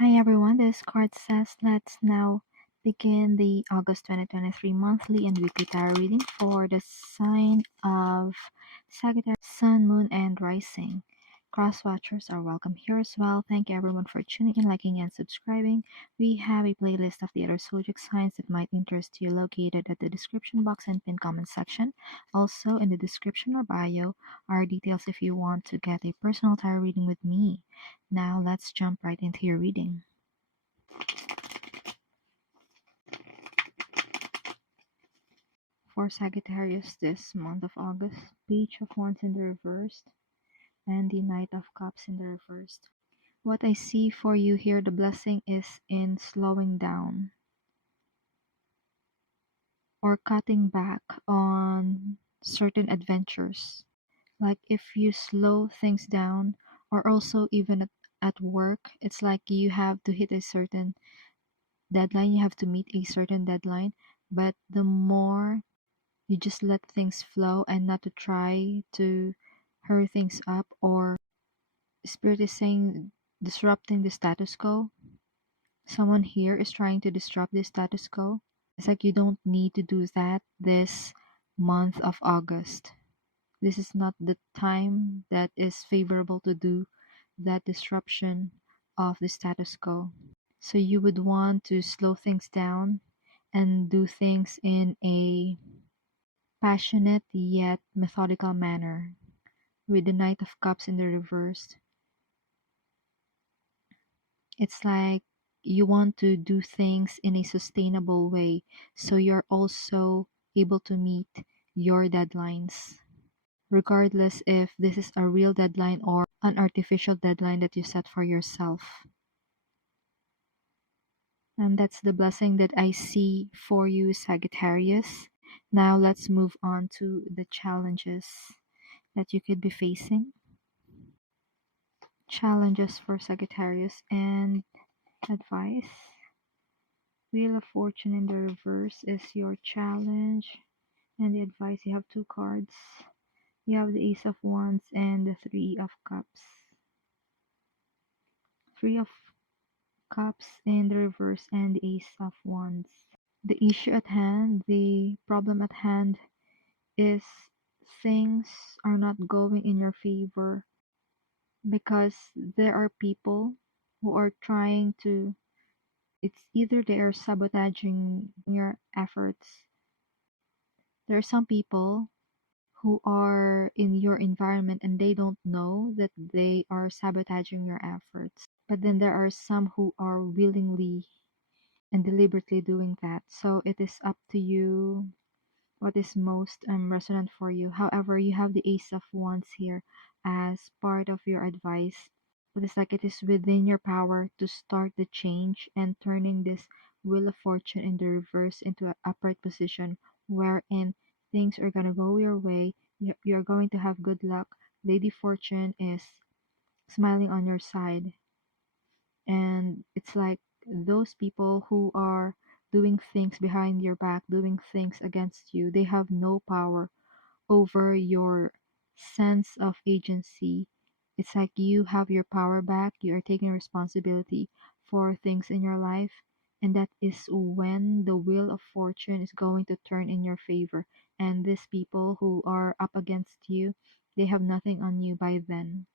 Hi everyone, this card says let's now begin the August 2023 monthly and weekly tarot reading for the sign of Sagittarius, Sun, Moon, and Rising. Cross watchers are welcome here as well. Thank you everyone for tuning in, liking, and subscribing. We have a playlist of the other zodiac signs that might interest you located at the description box and pinned comment section. Also in the description or bio are details if you want to get a personal tarot reading with me. Now let's jump right into your reading. For Sagittarius this month of August, Page of Wands in the reversed and the Knight of Cups in the reversed. What I see for you here, the blessing is in slowing down or cutting back on certain adventures. Like if you slow things down, or also even at work, it's like you have to hit a certain deadline, you have to meet a certain deadline, but the more you just let things flow and not to try to hurry things up, or spirit is saying disrupting the status quo. Someone here is trying to disrupt the status quo. It's like you don't need to do that this month of August. This is not the time that is favorable to do that disruption of the status quo. So you would want to slow things down and do things in a passionate yet methodical manner. With the Knight of Cups in the reverse, it's like you want to do things in a sustainable way, so you're also able to meet your deadlines, regardless if this is a real deadline or an artificial deadline that you set for yourself. And that's the blessing that I see for you, Sagittarius. Now let's move on to the challenges that you could be facing. Challenges for Sagittarius and advice. Wheel of Fortune in the reverse is your challenge, and the advice, you have two cards. You have the Ace of Wands and the Three of Cups. Three of Cups in the reverse and the Ace of Wands. The issue at hand, the problem at hand is things are not going in your favor because there are people who are trying to, it's either they are sabotaging your efforts. There are some people who are in your environment and they don't know that they are sabotaging your efforts. But then there are some who are willingly and deliberately doing that. So it is up to you what is most resonant for you. However, you have the Ace of Wands here as part of your advice. It is like it is within your power to start the change and turning this Wheel of Fortune in the reverse into an upright position wherein things are going to go your way. You're going to have good luck. Lady Fortune is smiling on your side. And it's like those people who are doing things behind your back, doing things against you, they have no power over your sense of agency. It's like you have your power back, you are taking responsibility for things in your life, and that is when the Wheel of Fortune is going to turn in your favor. And these people who are up against you, they have nothing on you by then.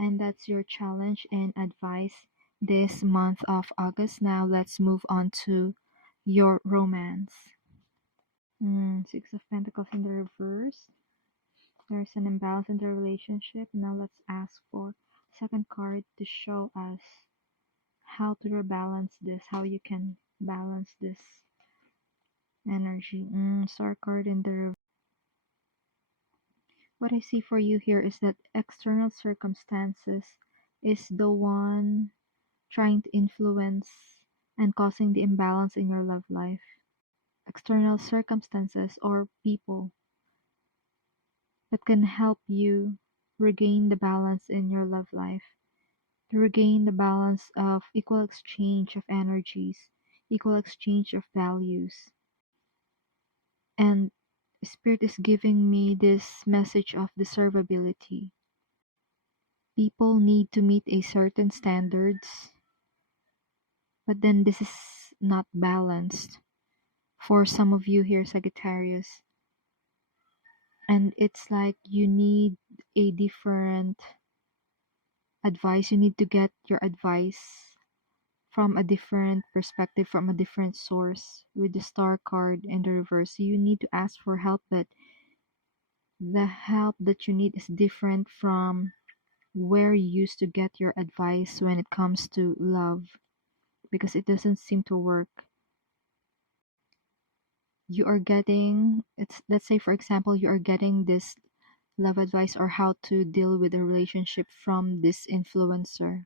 And that's your challenge and advice this month of August. Now let's move on to your romance. Six of Pentacles in the reverse. There's an imbalance in the relationship. Now let's ask for second card to show us how to rebalance this, how you can balance this energy. Star card in the reverse. What I see for you here is that external circumstances is the one trying to influence and causing the imbalance in your love life. External circumstances or people that can help you regain the balance in your love life, to regain the balance of equal exchange of energies, equal exchange of values. And Spirit is giving me this message of deservability. people need to meet a certain standards, but then this is not balanced for some of you here, Sagittarius. And it's like you need a different advice. You need to get your advice from a different perspective, from a different source. With the star card in the reverse, you need to ask for help, but the help that you need is different from where you used to get your advice when it comes to love, because it doesn't seem to work. You are getting, it's, let's say for example, you are getting this love advice or how to deal with a relationship from this influencer.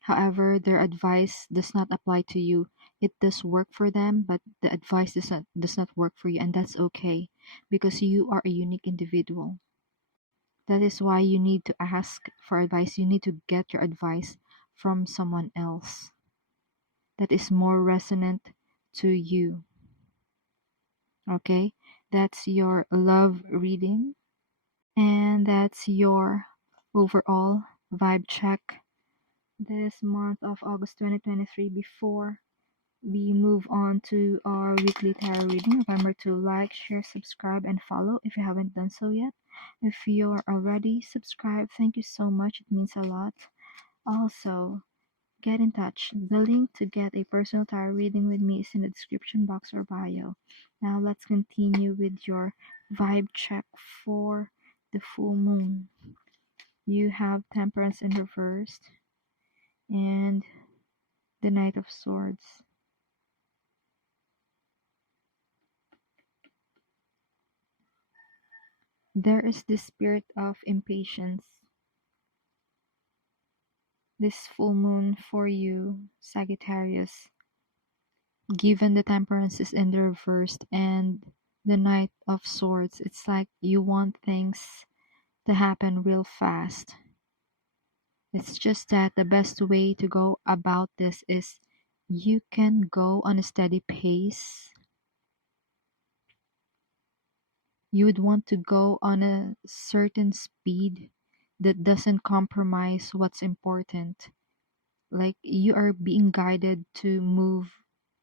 However, their advice does not apply to you. It does work for them, but the advice does not work for you, and that's okay because you are a unique individual. That is why you need to ask for advice. You need to get your advice from someone else that is more resonant to you. Okay? That's your love reading, and that's your overall vibe check this month of August 2023. Before we move on to our weekly tarot reading, remember to like, share, subscribe, and follow if you haven't done so yet. If you're already subscribed, thank you so much. It means a lot. Also, get in touch. The link to get a personal tarot reading with me is in the description box or bio. Now let's continue with your vibe check for the full moon. You have Temperance in reverse and the Knight of Swords. There is this spirit of impatience. This full moon for you, Sagittarius, given the Temperance is in the reverse and the Knight of Swords, it's like you want things to happen real fast. It's just that the best way to go about this is you can go on a steady pace. You would want to go on a certain speed that doesn't compromise what's important. Like you are being guided to move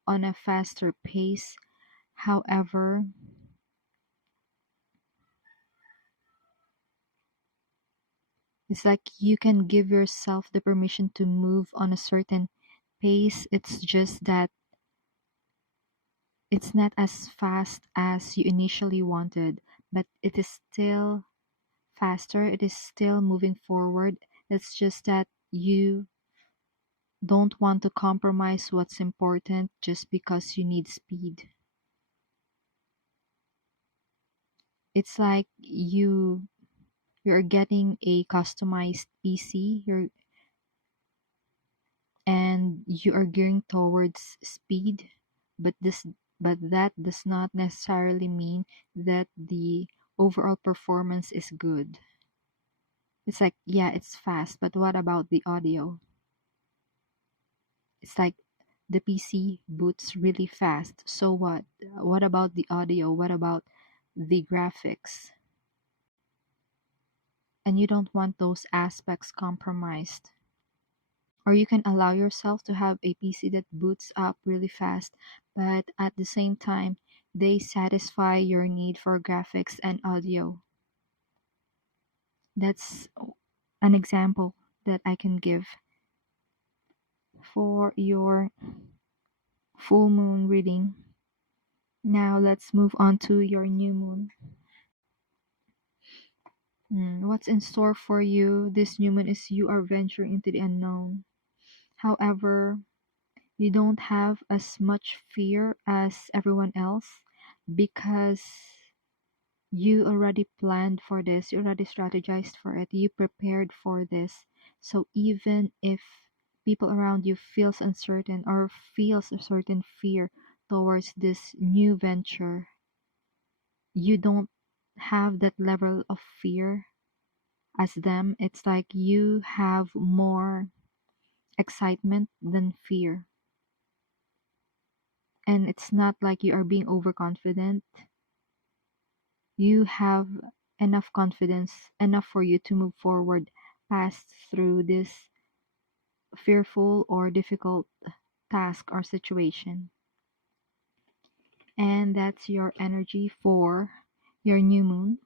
on a faster pace. However, it's like you can give yourself the permission to move on a certain pace. It's just that it's not as fast as you initially wanted, but it is still faster. It is still moving forward. It's just that you don't want to compromise what's important just because you need speed. It's like you're getting a customized PC, and you are gearing towards speed, but that does not necessarily mean that the overall performance is good. It's like, yeah, it's fast, but what about the audio? It's like the PC boots really fast. So what? What about the audio? What about the graphics? And you don't want those aspects compromised. Or you can allow yourself to have a PC that boots up really fast, but at the same time, they satisfy your need for graphics and audio. That's an example that I can give for your full moon reading. Now let's move on to your new moon. What's in store for you this new moon is you are venturing into the unknown. However, you don't have as much fear as everyone else because you already planned for this, you already strategized for it, you prepared for this. So even if people around you feels uncertain or feels a certain fear towards this new venture, you don't have that level of fear as them. It's like you have more excitement than fear. And it's not like you are being overconfident. You have enough confidence, enough for you to move forward passed through this fearful or difficult task or situation. And that's your energy for your new moon.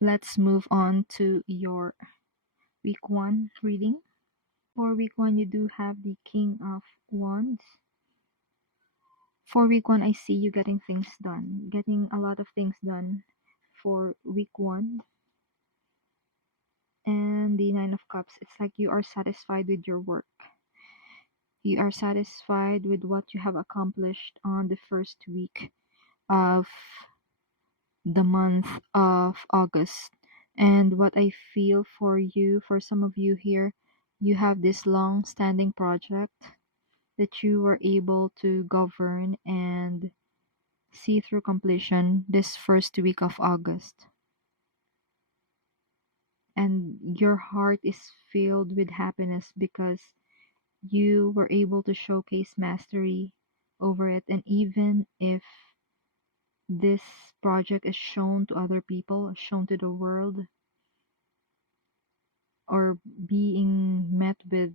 Let's move on to your week 1 reading. For week 1, you do have the King of Wands. For week 1, I see you getting things done, getting a lot of things done for week 1. And the Nine of Cups, it's like you are satisfied with your work. You are satisfied with what you have accomplished on the first week of the month of August. And what I feel for you, for some of you here, you have this long standing project that you were able to govern and see through completion this first week of August. And your heart is filled with happiness because you were able to showcase mastery over it. And even if this project is shown to other people, shown to the world, or being met with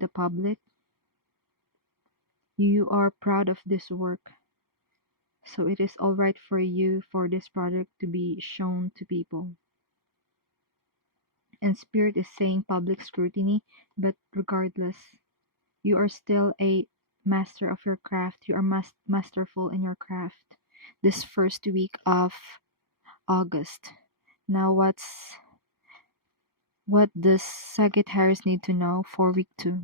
the public, you are proud of this work. So it is all right for you for this project to be shown to people. And Spirit is saying public scrutiny, but regardless, you are still a master of your craft. You are masterful in your craft this first week of August. Now what does Sagittarius need to know for week 2?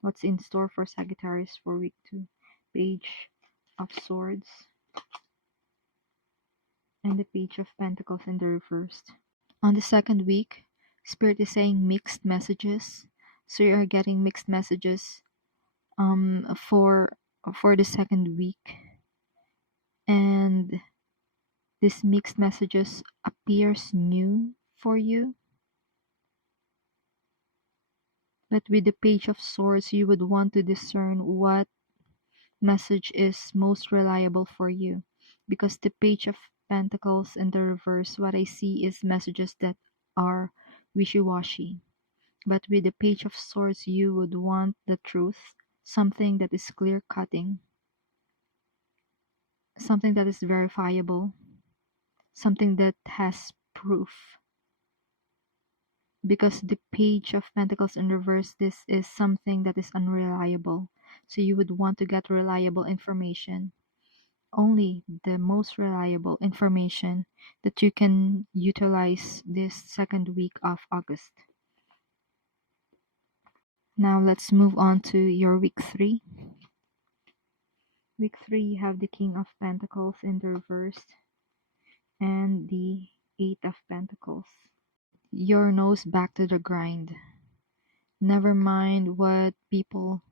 What's in store for Sagittarius for week 2? Page of Swords and the Page of Pentacles in the reverse. On the second week, Spirit is saying mixed messages. So you are getting mixed messages for the second week. And this mixed messages appears new for you. But with the Page of Swords, you would want to discern what message is most reliable for you. Because the Page of Pentacles in the reverse, what I see is messages that are wishy-washy. But with the Page of Swords, you would want the truth, something that is clear-cutting, something that is verifiable, something that has proof. Because the Page of Pentacles in reverse, this is something that is unreliable. So you would want to get reliable information. Only the most reliable information that you can utilize this second week of August. Now let's move on to your week 3. Week 3, you have the King of Pentacles in the reverse and the Eight of Pentacles. Your nose back to the grind. Never mind what people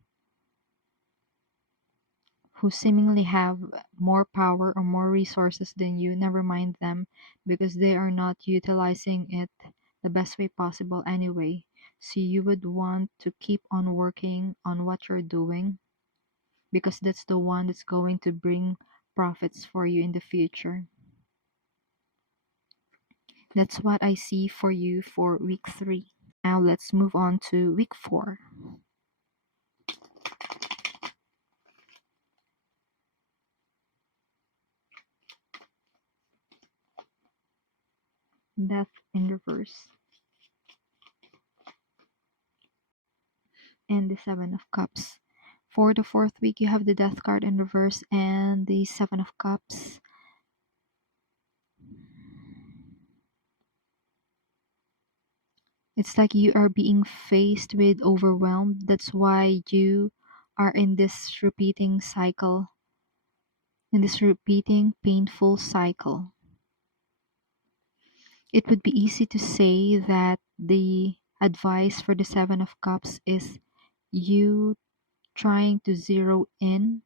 who seemingly have more power or more resources than you, never mind them, because they are not utilizing it the best way possible anyway. So you would want to keep on working on what you're doing, because that's the one that's going to bring profits for you in the future. That's what I see for you for week 3. Now let's move on to week 4. Death in reverse and the Seven of Cups. For the 4th week, you have the Death card in reverse and the Seven of Cups. It's like you are being faced with overwhelmed. That's why you are in this repeating cycle, in this repeating painful cycle. It would be easy to say that the advice for the Seven of Cups is you trying to zero in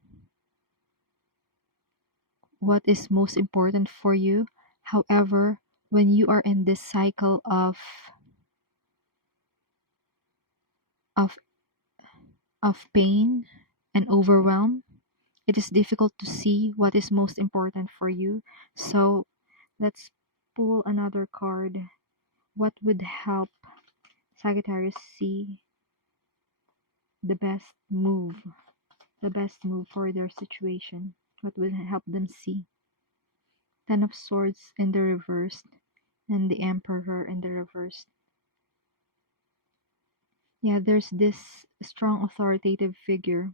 what is most important for you. However, when you are in this cycle of pain and overwhelm, it is difficult to see what is most important for you. So let's pull another card. What would help Sagittarius see the best move, the best move for their situation? What would help them see? Ten of Swords in the reverse and the Emperor in the reverse. Yeah, there's this strong authoritative figure.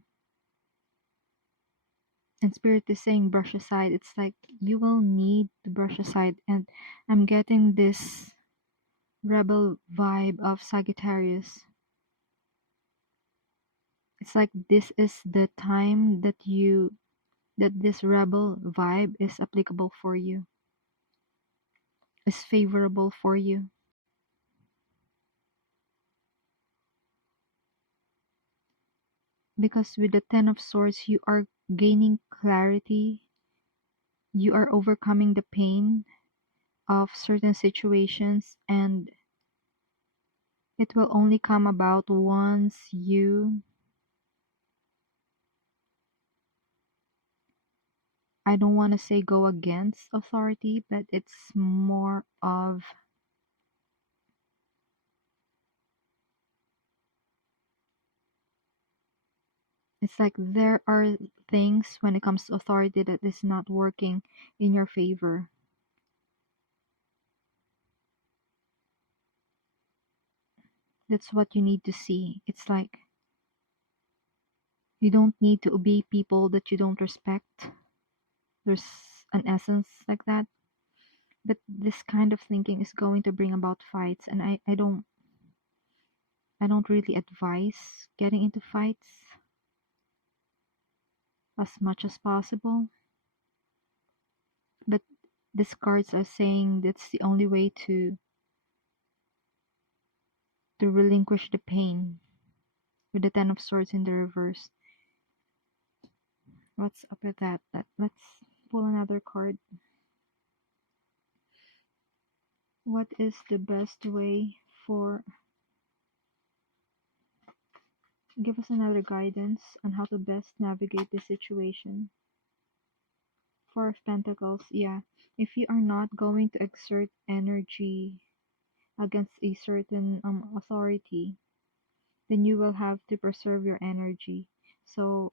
And Spirit is saying brush aside. It's like you will need to brush aside. And I'm getting this rebel vibe of Sagittarius. It's like this is the time that this rebel vibe is applicable for you, is favorable for you. Because with the Ten of Swords, you are gaining clarity, you are overcoming the pain of certain situations, and it will only come about once you, I don't want to say go against authority, but it's more of, it's like there are things when it comes to authority that is not working in your favor. That's what you need to see. It's like you don't need to obey people that you don't respect. There's an essence like that. But this kind of thinking is going to bring about fights, and I don't really advise getting into fights as much as possible. But these cards are saying that's the only way to relinquish the pain with the Ten of Swords in the reverse. What's up with that? Let's pull another card. What is the best way for, give us another guidance on how to best navigate the situation. Four of Pentacles, yeah. If you are not going to exert energy against a certain authority, then you will have to preserve your energy. So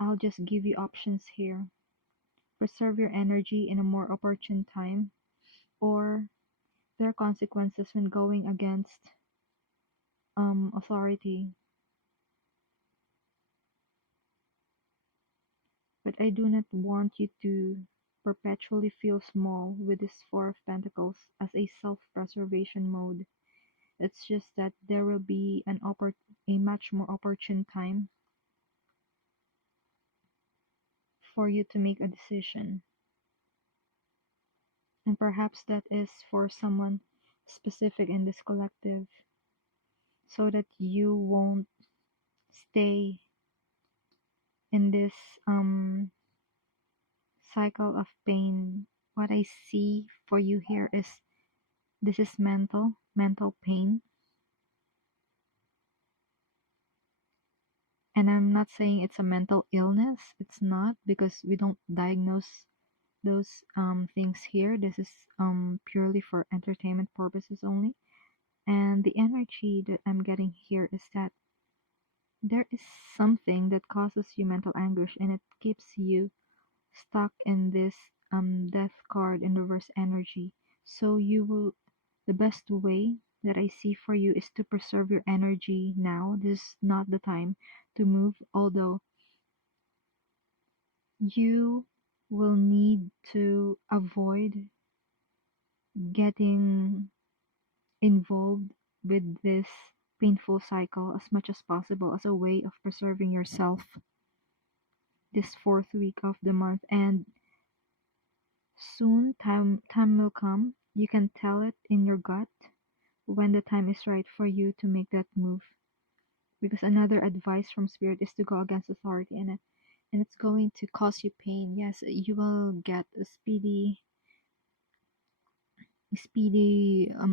I'll just give you options here. Preserve your energy in a more opportune time, or there are consequences when going against authority. But I do not want you to perpetually feel small with this Four of Pentacles as a self-preservation mode. It's just that there will be a much more opportune time for you to make a decision. And perhaps that is for someone specific in this collective, so that you won't stay in this cycle of pain. What I see for you here is this is mental pain. And I'm not saying it's a mental illness. It's not, because we don't diagnose those things here. This is purely for entertainment purposes only. And the energy that I'm getting here is that there is something that causes you mental anguish, and it keeps you stuck in this death card in reverse energy. So you will, the best way that I see for you is to preserve your energy now. This is not the time to move, although you will need to avoid getting involved with this painful cycle as much as possible, as a way of preserving yourself this fourth week of the month. And soon time will come. You can tell it in your gut when the time is right for you to make that move. Because another advice from Spirit is to go against authority, and it's going to cause you pain. Yes, you will get a speedy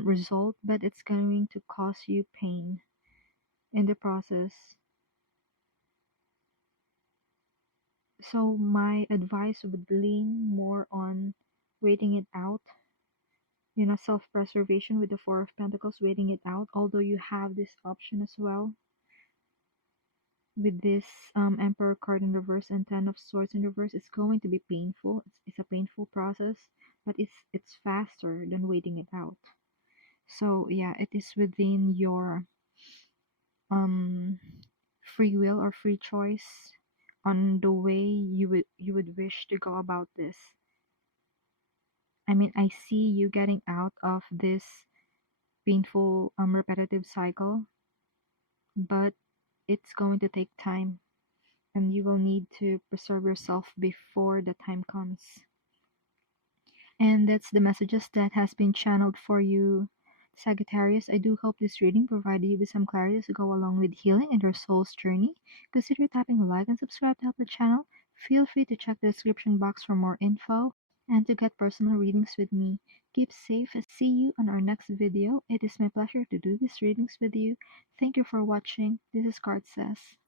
result, but it's going to cause you pain in the process. So my advice would lean more on waiting it out self-preservation with the Four of Pentacles, waiting it out, although you have this option as well with this Emperor card in reverse and Ten of Swords in reverse. It's going to be painful. It's a painful process, but it's faster than waiting it out. So yeah, it is within your um free will or free choice on the way you would wish to go about this. I mean, I see you getting out of this painful repetitive cycle, but it's going to take time, and you will need to preserve yourself before the time comes. And that's the messages that has been channeled for you, Sagittarius. I do hope this reading provided you with some clarity to go along with healing and your soul's journey. Consider tapping like and subscribe to help the channel. Feel free to check the description box for more info and to get personal readings with me. Keep safe and see you on our next video. It is my pleasure to do these readings with you. Thank you for watching. This is Card Says.